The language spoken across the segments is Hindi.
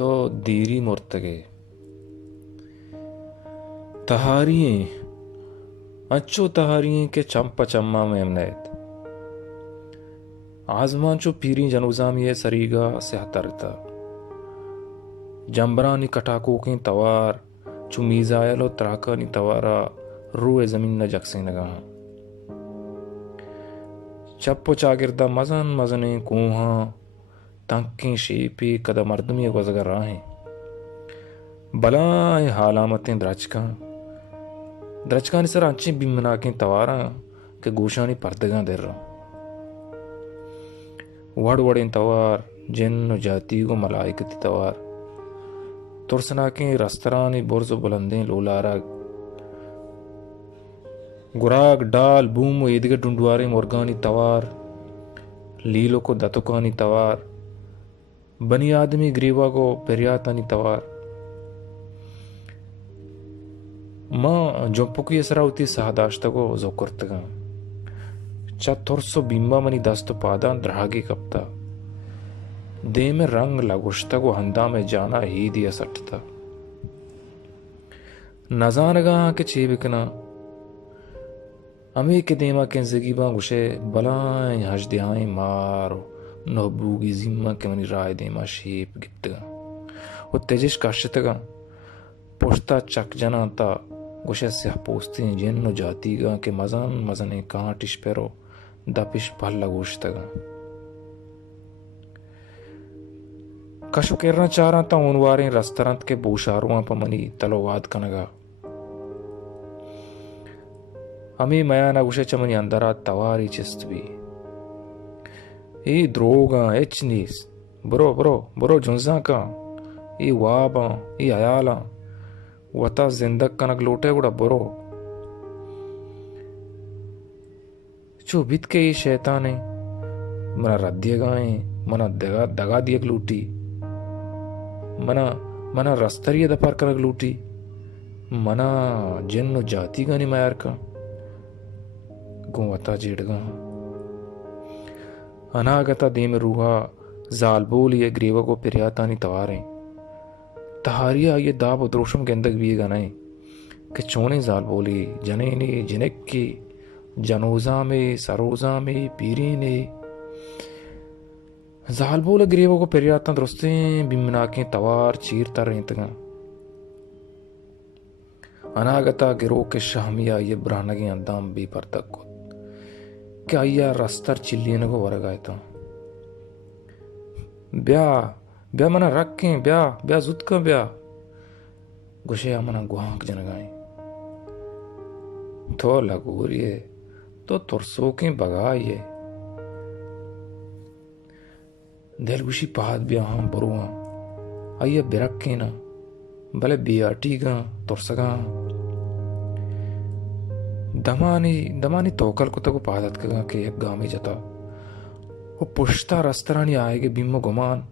तो दीरी मुर्तगे तहारिये अच्छो तहारिये के चंप चम्मा में अमनैत आजमान चो पीरी जनुजामी सरीगा से हतरता जंबरानी कटाको की तवार चु मीजायलो त्राका नी तवारा रूए जमीन न जक्से नगा चप्पो चागिरदा मजन मजने कूहा तंकी शीपी कदा मर्दमी वजगर राहें बलाए हालामतें द्रचका सर अंची बिमना के तवारा के गोशानी पर्दगा दे रहा वड़ वड़े तवार जिन जाती को मलाइकती तवार तुरसना के रस्तरानी बुर्ज बुलंदे लोलारा गुराग डाल बूम ईदगे डुंडुआरे मुर्गानी तवार लीलो को दतुकानी तवार बनी आदमी ग्रीवा को पेरियातानी तवार माँ जोपुकी असरावती सहदाश्ता को जोकुर्तगा चतुर्सो बिंबा मनी दस्त पादा द्रागी कपता दे में रंग लगुश्ता को हंदा में जाना ही दिया सटता नजानगा के चेबिकना अमी के देमा के जिगीबा गुशे बलाएं हज दिहाएं मारो नबूगी जिम्मा के मनी राय देमा शीप गिप्तगा वो तेजिश काश्तगा पोस्ता चक जनाता गुशे से पोस्ती जिन्नो जातीगा के मजान मजने कांटिश पेरो दपिश भल्ला गोश्तगा कशु केरना चारा ता उनवारे रस्तरंत के बोशारुआ पमनी तलोवाद कनगा अमी मया ना गुशे चमनी अंदरा तवारी चिस्त भी ई द्रोगा एचनीस बरो जुंजा का ई वाबा ई अयाला वता जिंदक कनक लोटे गुड़ा बरो चुभित के ई शैताने मना रद्दियगाए मना दगा दियक लूटी मना रस्तरिय दफार करक लूटी मना जिन्नो जाती गानी मायर का गुवता जेड़गा अनागता देम रूहा जाल बोल ये ग्रीवा को पिरियातानी तवारें तहारिया ये दाब द्रोशम के अंदक भी गनाए कि चोने जाल बोली जने ने जिनेक की जनोजा में सरोजा में पीरी ने जाल बोल ग्रीवा को पिरियाता दुरुस्ते बिमना के तवार चीरता रहतगा अनागता गिरो के शामिया ये ब्राहनगे अंदाम भी परतक को क्या या रस्तर चिल्लियन को वरगाए तो ब्या मना रखें ब्या जुत का ब्या गुशे मना गुहांक जनगाए तो लगोरिए तो तुरसो के बगाइए दिल गुशी पाद ब्या हम बरुआ आइए बिरखे ना भले बियाटी गा तुरसगा दमानी तोकल को तको पादत कगा के एक गामे जता वो पुश्ता रस्तरानी आएगे बिम्मो गुमान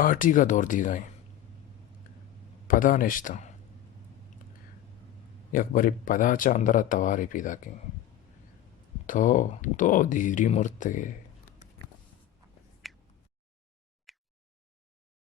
आटी का दौर दी गए पदा निश्ता एक बारी पदाचा अंदर तवारे पीदा की तो धीरी मुर्त के